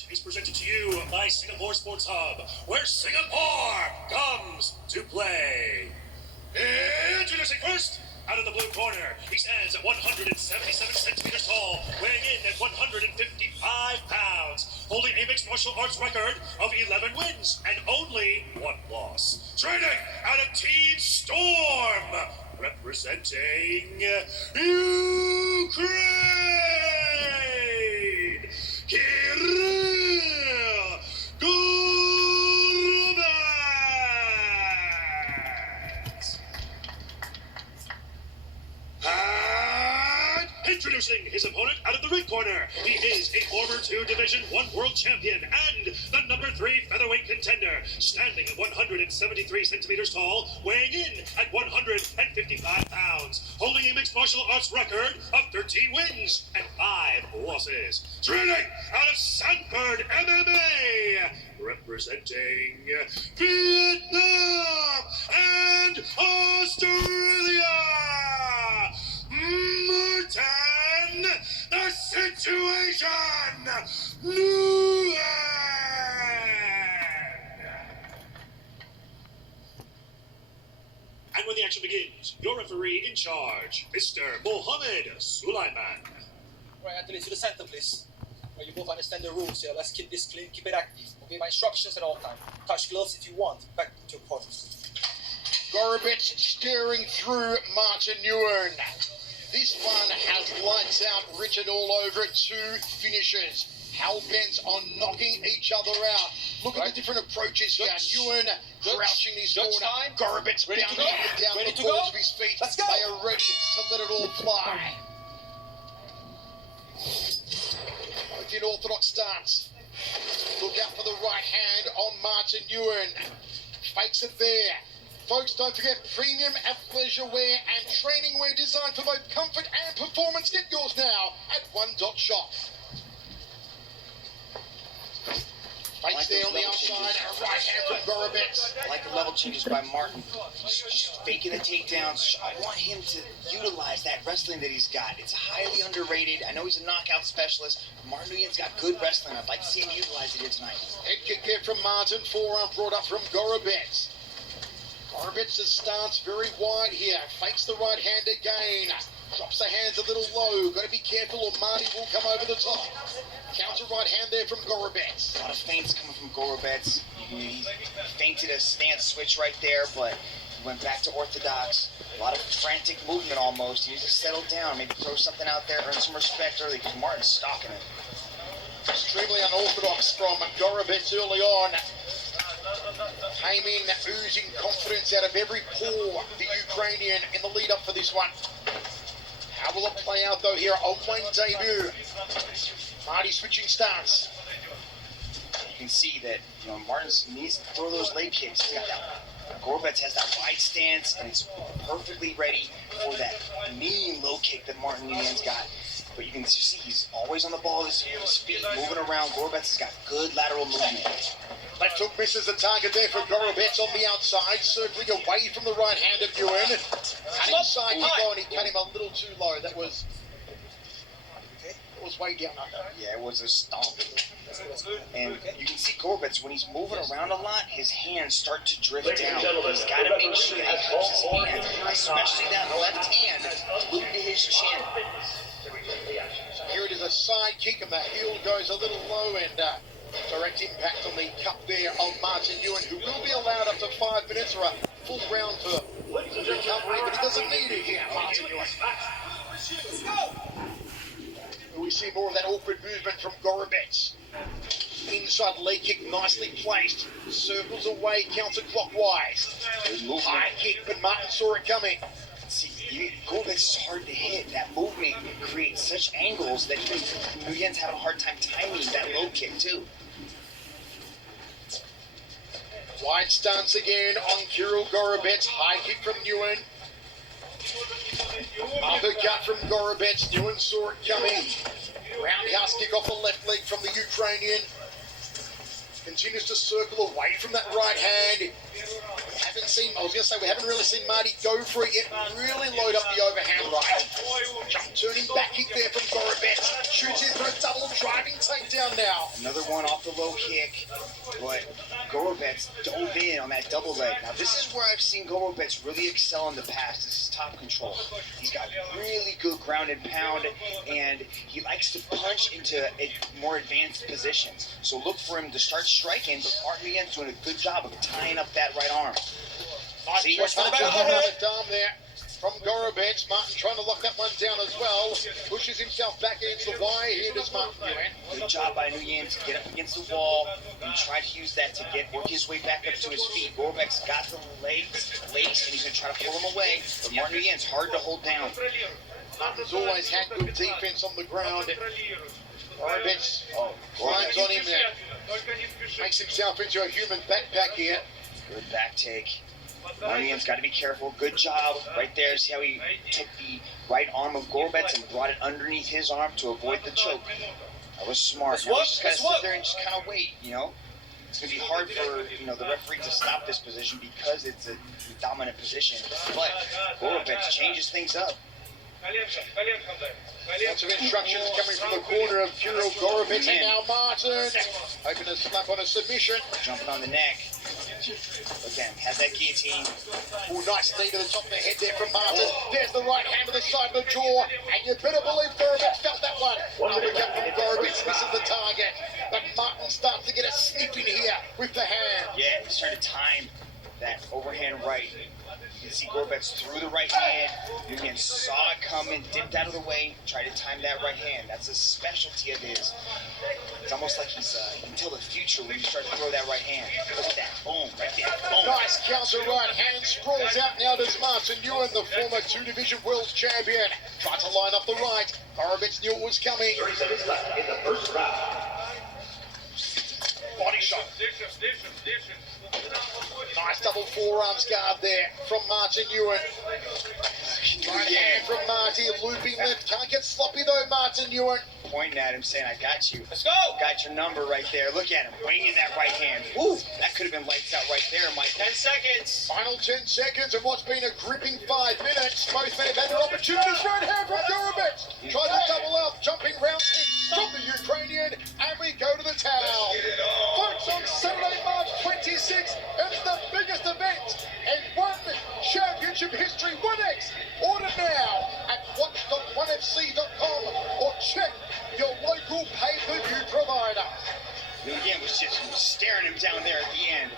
match is presented to you by Singapore Sports Hub, where Singapore comes to play. Introducing first, out of the blue corner, he stands at 177 centimeters tall, weighing in at 155 pounds, holding a mixed martial arts record of 11 wins and only 1 loss. Training out of Team Storm, representing Ukraine, Kirill, Gorobets. And introducing his opponent out of the red corner, he is a former 2 Division 1 world champion and the number 3 featherweight contender, standing at 173 centimeters tall, weighing in at 155 pounds, holding a mixed martial arts record of 13 wins and 5 losses. Training out of Sanford MMA, representing Vietnam and Australia, Martin, the Situation, Nguyen. And when the action begins, your referee in charge, Mr. Mohammed Sulaiman. Right, Anthony, to the center, please. Well, you both understand the rules here. Let's keep this clean, keep it active. Obey my instructions at all times. Touch gloves if you want. Back to your post. Gorobets steering through Martin Nguyen. This one has lights out written all over it. 2 finishers. Hell-bent on knocking each other out. Look at the different approaches here. Nguyen crouching his corner. Gorobets bounding up and down the balls of his feet. Let's go. They are ready to let it all fly. With an orthodox stance. Look out for the right hand on Martin Nguyen. Fakes it there. Folks, don't forget premium athleisure wear and training wear designed for both comfort and performance. Get yours now at One.shop. Fakes there on the outside, a right hand from Gorobets. I like the level changes by Martin. Just faking the takedowns. I want him to utilize that wrestling that he's got. It's highly underrated. I know he's a knockout specialist. Martin Nguyen's got good wrestling. I'd like to see him utilize it here tonight. Head kick there from Martin, forearm brought up from Gorobets. Gorobets' stance very wide here. Fakes the right hand again. Drops the hands a little low. Got to be careful or Marty will come over the top. Counter right hand there from Gorobets. A lot of feints coming from Gorobets. He feinted a stance switch right there, but he went back to orthodox. A lot of frantic movement almost. He needs to settle down, maybe throw something out there, earn some respect early, because Martin's stalking him. Extremely unorthodox from Gorobets early on. Came in oozing confidence out of every pore, the Ukrainian, in the lead up for this one. How will it play out though here on one debut? Marty switching stance. You can see that Martin needs to throw those leg kicks. He's got that. Gorobets has that wide stance, and he's perfectly ready for that mean low kick that Martin Nguyen's got. But you can just see he's always on the ball, his feet moving around. Gorobets has got good lateral movement. Left hook misses the target there for Gorobets on the outside, circling away from the right hand of Nguyen. Cut inside kick on, he cut him a little too low. That was way down under. Yeah, it was a stomp. And you can see Gorobets, when he's moving around a lot, his hands start to drift down. He's got to make sure that he keeps his hands, especially that left hand, glued to his chin. Here it is, a side kick, and the heel goes a little low, and direct impact on the cup there of Martin Nguyen, who will be allowed up to 5 minutes or a full round for recovery, but he doesn't need it here, Martin Nguyen. We see more of that awkward movement from Gorobets. Inside leg kick nicely placed. Circles away counterclockwise. High kick, but Martin saw it coming. See, Gorobets is hard to hit. That movement creates such angles that even Nguyen's had a hard time timing that low kick too. Wide stance again on Kirill Gorobets. High kick from Nguyen. Uppercut from Gorobets. Nguyen saw it coming. Roundhouse kick off the left leg from the Ukrainian. Continues to circle away from that right hand. Haven't seen, I was going to say, we haven't really seen Marty go for it yet. Really load up the overhand right. Jump turning back kick there from Gorobets. Shoots in for a double driving takedown now. Another one off the low kick, but Gorobets dove in on that double leg. Now this is where I've seen Gorobets really excel in the past. This is top control. He's got really good ground and pound, and he likes to punch into more advanced positions. So look for him to start striking, but Nguyen's doing a good job of tying up that right arm. Nice See, punch on the arm there from Gorobets. Martin trying to lock that one down as well. Pushes himself back against the wire. Here does Martin Nguyen. Good job by Nguyen to get up against the wall and try to use that to work his way back up to his feet. Gorobets got the legs laced, and he's going to try to pull him away, but Martin Nguyen's hard to hold down. Martin's always had good defense on the ground. Gorobets climbs on him there. Makes himself into a human backpack here. Good back take. Nguyen's got to be careful. Good job right there. See how he took the right arm of Gorobets and brought it underneath his arm to avoid the choke. That was smart. Now he's just got to sit there and just kind of wait, you know. It's going to be hard for, the referee to stop this position because it's a dominant position. But Gorobets changes things up. Lots of instructions coming from the corner of Kirill Gorobets, and now Martin hoping to slap on a submission. Jumping on the neck. Again, has that guillotine. Oh, nice knee to the top of the head there from Martin. There's the right hand to the side of the jaw, and you better believe Gorobets felt that one. Uppercut from Gorobets misses the target, but Martin starts to get a sniff in here with the hand. Yeah, he's trying to time that overhand right. You can see Gorobets threw the right hand. Nguyen saw it coming, dipped out of the way, tried to time that right hand. That's a specialty of his. It's almost like he's you can tell the future when you start to throw that right hand. Look at that, boom, right there, boom. Nice counter right hand, sprawls out now does Martin Nguyen, the former 2-division world champion. Tried to line up the right. Gorobets knew it was coming. 30 seconds left in the first round. Body shot. Nice double forearms guard there from Martin Nguyen. Right hand from Marty, looping left. Can't get sloppy though, Martin Nguyen. Pointing at him, saying, I got you. Let's go! Got your number right there. Look at him, winging that right hand. Woo! That could have been lights out right there, Michael. 10 seconds. Final 10 seconds of what's been a gripping 5 minutes. Both men have had their opportunities. Right hand from Gorobets. Tries to double up, jumping round kick from the Ukrainian, and we go to the towel. Folks, on Saturday, March 26th, it's the biggest event in One Championship history. 1X. Order now at watch.1fc.com or check your local pay-per-view provider. Nguyen was just staring him down there at the end.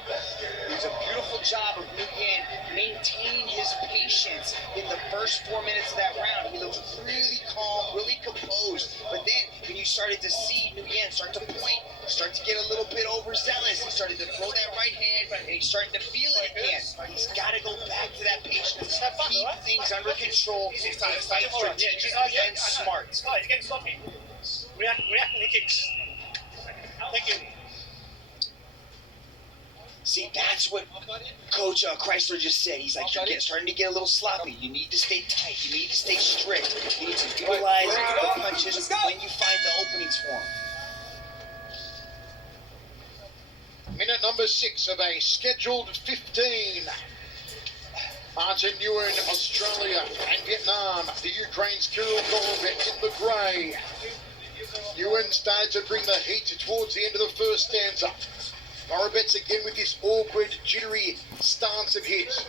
It was a beautiful job of Nguyen maintaining his patience in the first 4 minutes of that round. He looked really calm, really composed. But then when you started to see Nguyen start to point, start to get a little bit overzealous, he started to throw that right hand, and he's starting to feel it again. He's got to go back to that patience, keep things under control, and fight strategically and smart. It's getting sloppy. React knee kicks. Thank you. See, that's what Coach Chrysler just said. He's like, you're starting to get a little sloppy. You need to stay tight. You need to stay strict. You need to utilize the punches when you find the openings for them. Minute number 6 of a scheduled 15. Martin Nguyen, Australia and Vietnam. The Ukraine's Kirill Gorobets in the grey. Nguyen started to bring the heat towards the end of the first stanza. Gorobets again with this awkward, jittery stance of his.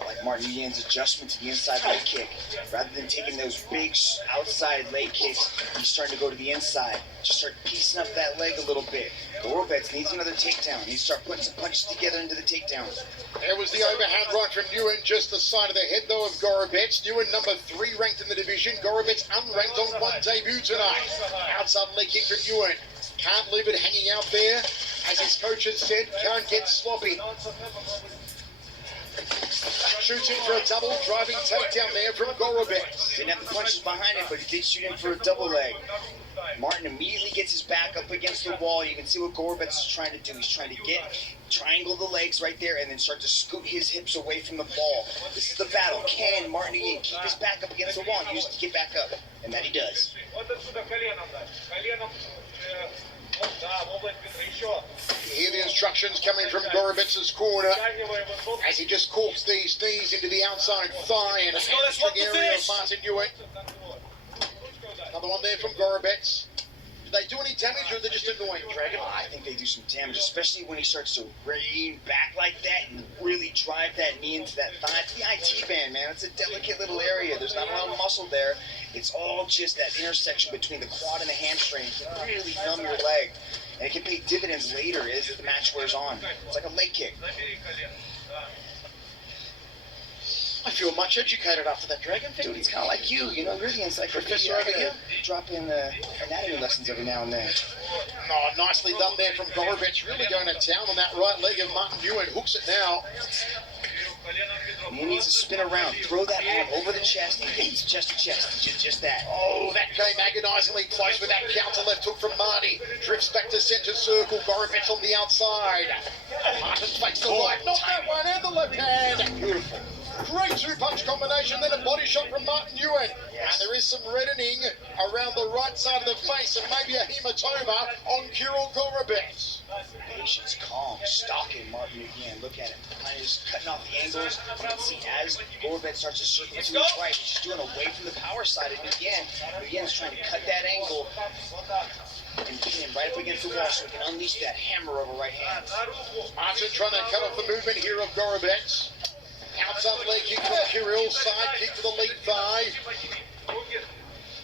I like Martin Nguyen's adjustment to the inside leg kick. Rather than taking those big outside leg kicks, he's starting to go to the inside. Just start piecing up that leg a little bit. Gorobets needs another takedown. He needs to start putting some punches together into the takedown. There was the overhand right from Nguyen, just the side of the head though of Gorobets. Nguyen number 3 ranked in the division. Gorobets unranked on one debut tonight. Outside leg kick from Nguyen. Can't leave it hanging out there. As his coach has said, can't get sloppy. Shoots in for a double driving takedown there from Gorobets. Didn't have the punches behind it, but he did shoot in for a double leg. Martin immediately gets his back up against the wall. You can see what Gorobets is trying to do. He's trying to triangle the legs right there and then start to scoot his hips away from the ball. This is the battle. Can Martin Nguyen keep his back up against the wall and use it to get back up? And that he does. You hear the instructions coming from Gorobets' corner as he just corks these knees into the outside thigh and hamstring area of Martin Nguyen. Another one there from Gorobets. Do they do any damage or are they just annoying, Dragon? I think they do some damage, especially when he starts to lean back like that and really drive that knee into that thigh. It's the IT band, man. It's a delicate little area. There's not a lot of muscle there. It's all just that intersection between the quad and the hamstring. It can really numb your leg. And it can pay dividends later as the match wears on. It's like a leg kick. I feel much educated after that, Dragon. Dude, it's kind of like you. You know, you're the encyclopedia over here. Drop in anatomy lessons every now and then. Oh, nicely done there from Gorobets. Really going to town on that right leg of Martin Nguyen. Hooks it now. He needs to spin around, throw that arm over the chest, and hit chest to chest. Just that. Oh, that came agonisingly close with that counter left hook from Marty. Drifts back to centre circle. Gorobets on the outside. Martin fakes the right. Not that one, and the left hand. Beautiful. Great two-punch combination, then a body shot from Martin Nguyen. Yes. And there is some reddening around the right side of the face and maybe a hematoma on Kirill Gorobets. Patience, calm, stalking Martin again. Look at him. He's cutting off the angles. You can see as Gorobets starts to circle to his right, he's just doing away from the power side. And Nguyen's trying to cut that angle and pin him right up against the wall so he can unleash that hammer of a right hand. Martin trying to cut off the movement here of Gorobets. Outside leg kick from Kirill, side kick to the lead thigh.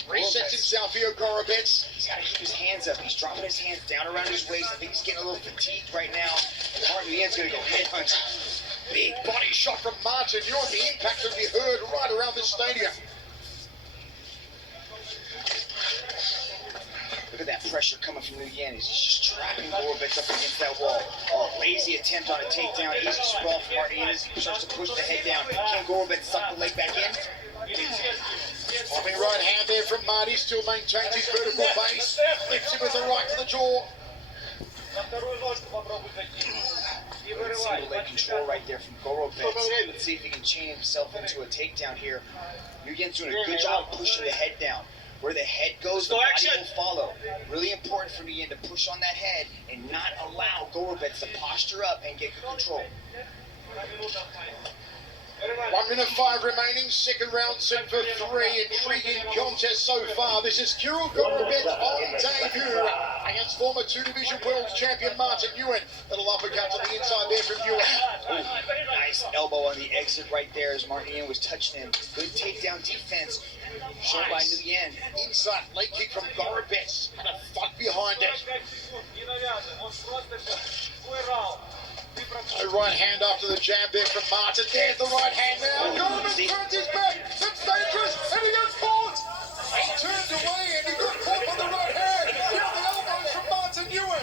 Resets himself here, Gorobets. He's got to keep his hands up. He's dropping his hands down around his waist. I think he's getting a little fatigued right now. Martin Nguyen's going to go headhunt. Big body shot from Martin. The impact will be heard right around this stadium. Look at that pressure coming from Nguyen. He's just trapping Gorobets up against that wall. Oh, lazy attempt on a takedown. Easy sprawl from Martin Nguyen as he starts to push the head down. Can Gorobets suck the leg back in? Popping right hand there from Marty. Still maintains his vertical base. Lifts him with the right to the jaw. Single leg control right there from Gorobets. Let's see if he can chain himself into a takedown here. Nguyen's doing a good job of pushing the head down. Where the head goes, the body will follow. Really important for Nguyen to push on that head and not allow Gorobets to posture up and get good control. 1 minute 5 remaining, second round set for 3. Intriguing contest so far. This is Kirill Gorobets on debut against former 2-division world champion Martin Nguyen. Little uppercut to the inside there from Nguyen. Nice elbow on the exit right there as Martin Nguyen was touching him. Good takedown defense shown by Nguyen. Inside leg kick from Gorobets and a thud behind it. A right hand after the jab there from Martin. There's the right hand now. Gorobets turns his back. That's dangerous. And he gets caught. He turned away and he got caught on the right hand. Here's the elbows from Martin Nguyen.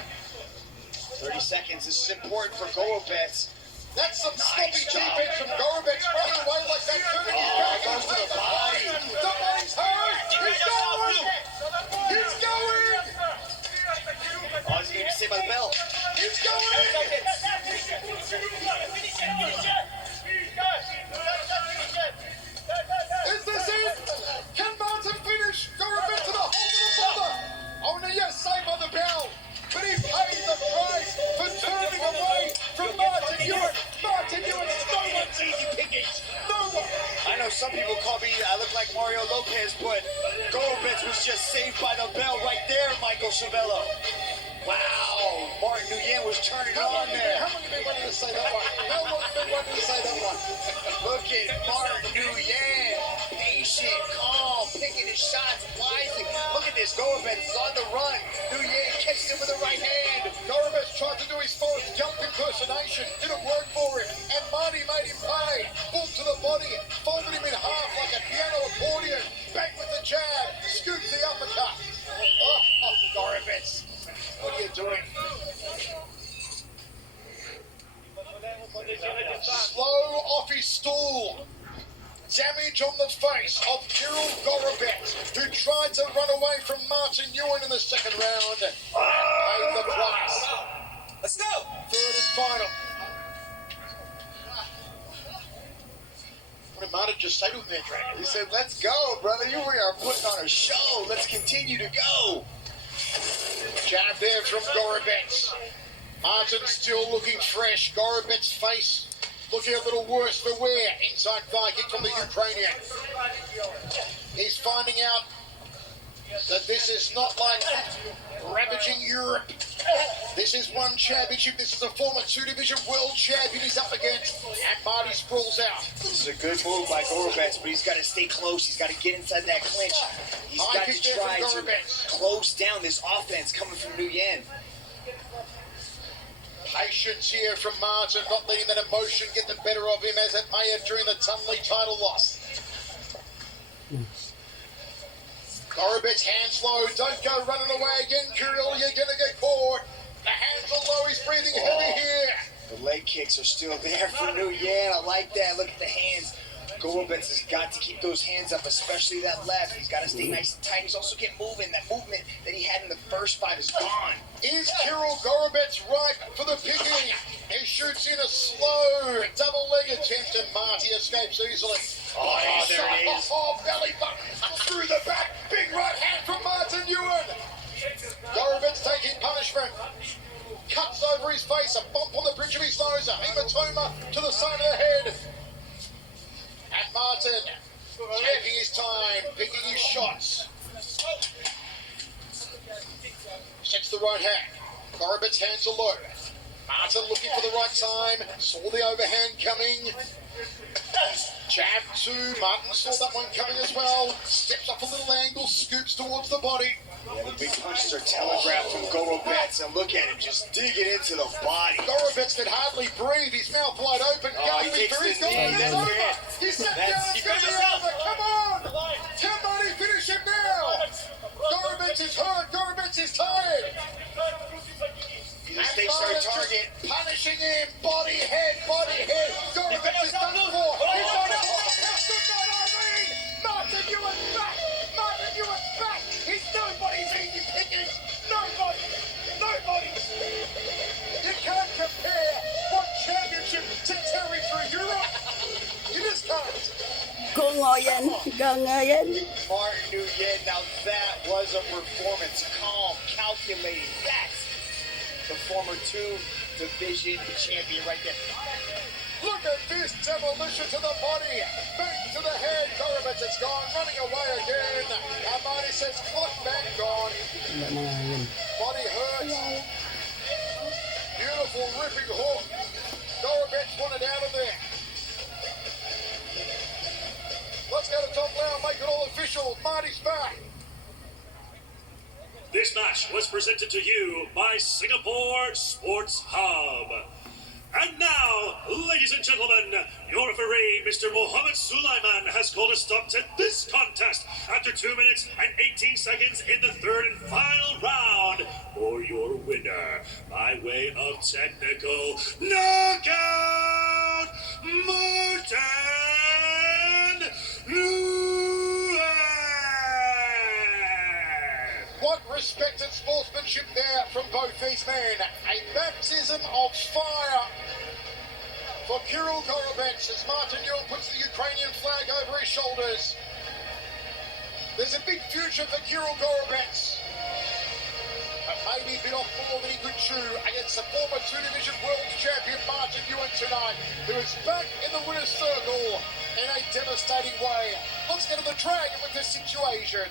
30 seconds. This is important for Gorobets. That's some sloppy defense from Gorobets running away like that. Turning his back. Goes to the body. Somebody's hurt. He's going. He's going. Oh, he's going to be saved by the bell. He's going. Is this it? Can Martin finish? Gorobets to the hold of the bother. Oh no, yes, saved by the bell. But he paid the price for turning away from Martin Nguyen. Martin Nguyen's no one's easy pickings. No one. I know some people call me, I look like Mario Lopez, but Gorobets was just saved by the bell right there, Michael Civello. Wow, Martin Nguyen was turning on there. How long have you been wanting to say that one? How long have you been wanting to say that one? Look at Martin Nguyen, patient, calm, picking his shots wisely. Look at this, Gorobets is on the run. Nguyen catches him with the right hand. Gorobets tried to do his Forrest Gump impersonation. Didn't work for him. And Marty made him pay. Boom to the body. Folded him in half like a piano accordion. Back with the jab. Scoops the uppercut. Oh, Gorobets. What are you doing? Slow off his stool. Damage on the face of Kirill Gorobets, who tried to run away from Martin Nguyen in the second round. Paid the price. Let's go! Third and final. What did Martin just say to him there, Dragon? He said, let's go, brother. We are putting on a show. Let's continue to go. Jab there from Gorobets. Martin still looking fresh. Gorobets' face looking a little worse for wear. Inside thigh kick from the Ukrainian. He's finding out that this is not like ravaging Europe. This is one championship. This is a former two-division world champion he's up against. And Marty sprawls out. This is a good move by Gorobets, but he's got to stay close. He's got to get inside that clinch. He's High got kick to there try from to Gorobets. close down this offense coming from Nguyen. Patience here from Martin, not letting that emotion get the better of him as it may have during the Tunley title loss. Gorobets hands low, don't go running away again, Kirill, you're gonna get caught. The hands are low, he's breathing heavy here. The leg kicks are still there for Nguyen. I like that. Look at the hands. Gorobets has got to keep those hands up, especially that left. He's got to stay nice and tight. He's also getting moving. That movement that he had in the first fight is gone. Is Kirill Gorobets ripe for the picking? He shoots in a slow double leg attempt and Marty escapes easily. Oh, there it is. Belly button through the back. Big right hand from Martin Nguyen. Gorobets taking punishment. Cuts over his face, a bump on the bridge of his nose, a hematoma to the side of the head. And Martin taking his time, picking his shots. Checks the right hand. Gorobets' hands are low. Martin looking for the right time. Saw the overhand coming. Jab two. Martin saw that one coming as well. Steps up a little angle, scoops towards the body. Yeah, the big punches are telegraphed from Gorobets, and look at him just digging into the body. Gorobets can hardly breathe. His mouth wide open. Oh, he takes the knee. That's over. it. He's sat That's- down. he It's going to be finished over. Come on. Can Marty finish him now? Gorobets is hurt. Gorobets is tired. He's a stateside target. Punishing him. Body, head, body, head. Gorobets is done for. He's on it. How good by Irene. Martin Nguyen's back. Martin Nguyen's back. He's nobody's easy picking. Nobody. Nobody. You can't compare one championship to Terry through Europe. You just can't. Go Nguyen, go Nguyen. Martin Nguyen, now that was a performance. Calm, calculating. That's the former two-division champion right there. Look at this demolition to the body. Back to the head. Gorobets is gone. Running away again. And Marty says, clock back, gone. Wala na nga yun. Body hurts. Beautiful ripping hook. Gorobets wanted out of there. Let's go to top now, make it all official. Marty's back. This match was presented to you by Singapore Sports Hub. And now, ladies and gentlemen, your referee, Mr. Mohammed Sulaiman, has called a stop to this contest after 2 minutes and 18 seconds in the third and final round for your winner by way of technical knockout, Martin Nguyen. What respected sportsmanship there from both these men. A baptism of fire for Kirill Gorobets as Martin Nguyen puts the Ukrainian flag over his shoulders. There's a big future for Kirill Gorobets. But maybe bit off more than he could chew against the former two-division world champion Martin Nguyen tonight, who is back in the winner's circle in a devastating way. Let's get to the dragon with this situation.